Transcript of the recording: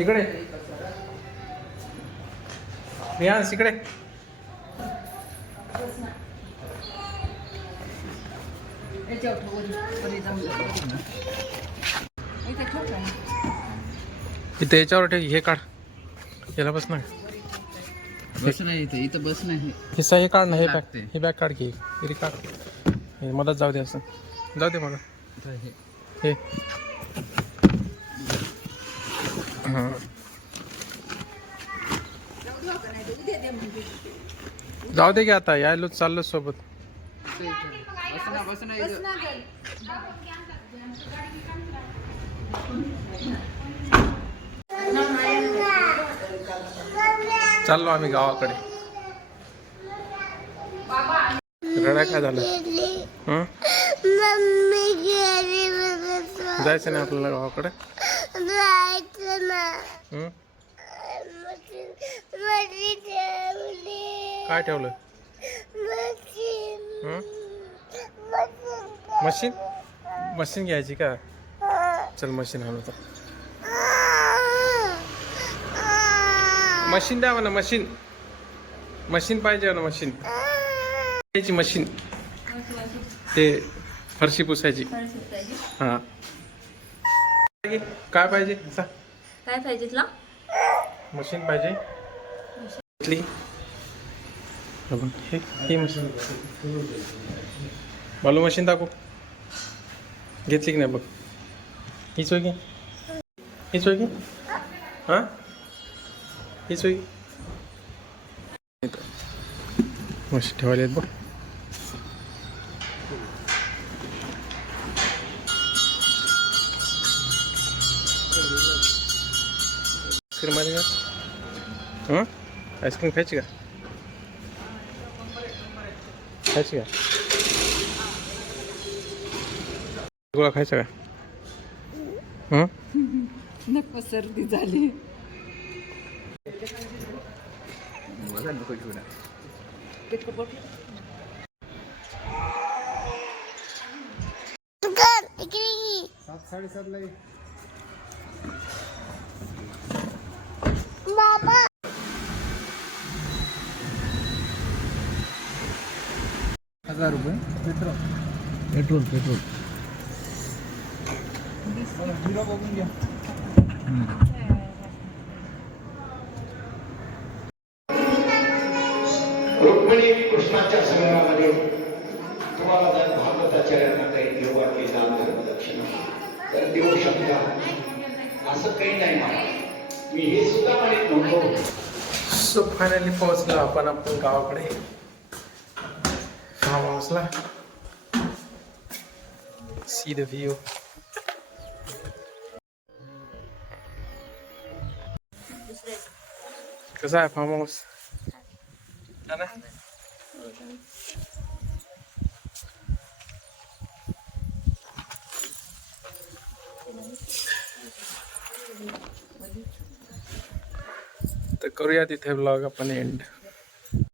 इकडे रियान्स इकडे. इथे याच्यावर ठेव. हे काढ. याला बस ना. बस नाही इथं, इथं बस नाही. हिस्सा हे काढ ना. हे बॅग, हे बॅग काढ की. तरी काढ. हे मलाच जाऊ दे असं. जाऊ दे मला. हे हां जाऊ दे की आता. यायलो चाललो सोबत. चाललो आम्ही गावाकडे. रडा काय झालं? जायचं नाही आपल्याला गावाकडे? काय ठेवलं? मशीन. मशीन घ्यायची का? चल मशीन आणू तर. मशीन द्या म्हणा. मशीन. मशीन पाहिजे ना. मशीन घ्यायची. मशीन ते फरशी पुसायची. हां काय पाहिजे? काय पाहिजे तुला? मशीन पाहिजे. ही मशीन. बालू मशीन दाखव. घेतली की नाही बघ. हीच होय की? हीच होय की? हां हीच होय की? मशीन ठेवायला आहेत बघ. आईस्क्रीम आली का? हां आईस्क्रीम खायची का? खायची का? गोळा खायचा का? नको सर्दी झाली. बाबा 1000 रुपये पेट्रोल. पेट्रोल पेट्रोल बघून घ्या. रुक्मिणी कृष्णाच्या संग्रहामध्ये तुम्हाला जर भागवताच्या काही देऊ वाटले दान धर्मदक्षिणा तर देऊ शकता. असं काही नाही मला. मी हे सुद्धा माहीत नव्हतो. सो फायनली पोहोचलो आपण गावाकडे. फार्म हाऊसला. See the view. कसं आहे फार्म हाऊस? तर करूया तिथे ब्लॉग आपण एंड.